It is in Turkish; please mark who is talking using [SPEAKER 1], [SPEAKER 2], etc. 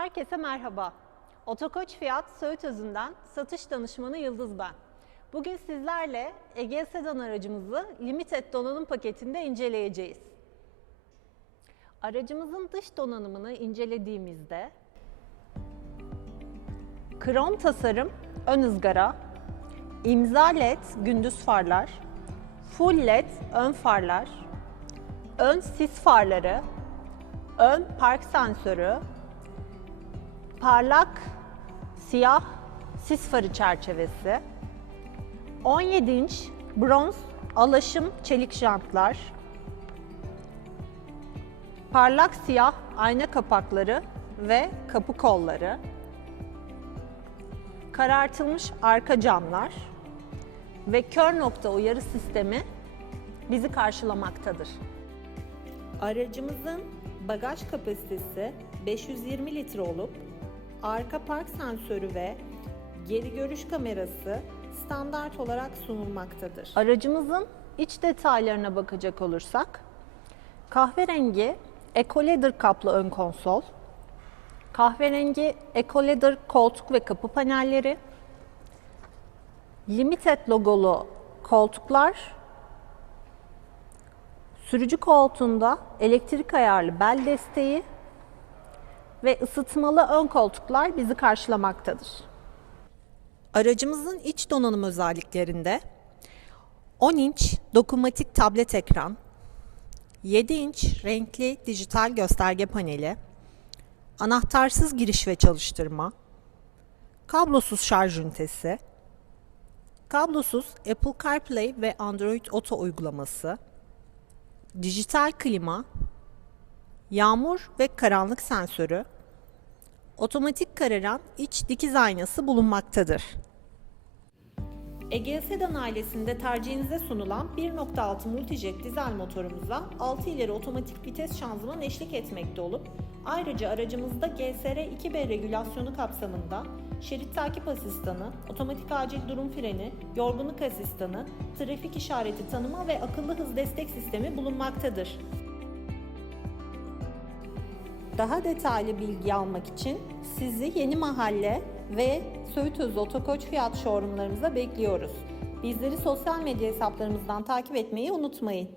[SPEAKER 1] Herkese merhaba. Otokoç Fiyat Söğüt Özü'nden satış danışmanı Yıldız ben. Bugün sizlerle Ege Sedan aracımızı Limited donanım paketinde inceleyeceğiz. Aracımızın dış donanımını incelediğimizde krom tasarım ön ızgara, imza led gündüz farlar, full led ön farlar, ön sis farları, ön park sensörü, parlak siyah sis farı çerçevesi, 17 inç bronz alaşım çelik jantlar, parlak siyah ayna kapakları ve kapı kolları, karartılmış arka camlar ve kör nokta uyarı sistemi bizi karşılamaktadır. Aracımızın bagaj kapasitesi 520 litre olup arka park sensörü ve geri görüş kamerası standart olarak sunulmaktadır. Aracımızın iç detaylarına bakacak olursak kahverengi Ecoleder kaplı ön konsol, kahverengi Ecoleder koltuk ve kapı panelleri, Limited logolu koltuklar Sürücü koltuğunda elektrik ayarlı bel desteği ve ısıtmalı ön koltuklar bizi karşılamaktadır. Aracımızın iç donanım özelliklerinde 10 inç dokunmatik tablet ekran, 7 inç renkli dijital gösterge paneli, anahtarsız giriş ve çalıştırma, kablosuz şarj ünitesi, kablosuz Apple CarPlay ve Android Auto uygulaması, dijital klima, yağmur ve karanlık sensörü, otomatik kararan iç dikiz aynası bulunmaktadır. Egea Sedan ailesinde tercihinize sunulan 1.6 Multijet dizel motorumuza 6 ileri otomatik vites şanzıman eşlik etmekte olup ayrıca aracımızda GSR 2B regülasyonu kapsamında şerit takip asistanı, otomatik acil durum freni, yorgunluk asistanı, trafik işareti tanıma ve akıllı hız destek sistemi bulunmaktadır. Daha detaylı bilgi almak için sizi Yeni Mahalle ve Söğüt Özü Otokoç Fiyat showroomlarımıza bekliyoruz. Bizleri sosyal medya hesaplarımızdan takip etmeyi unutmayın.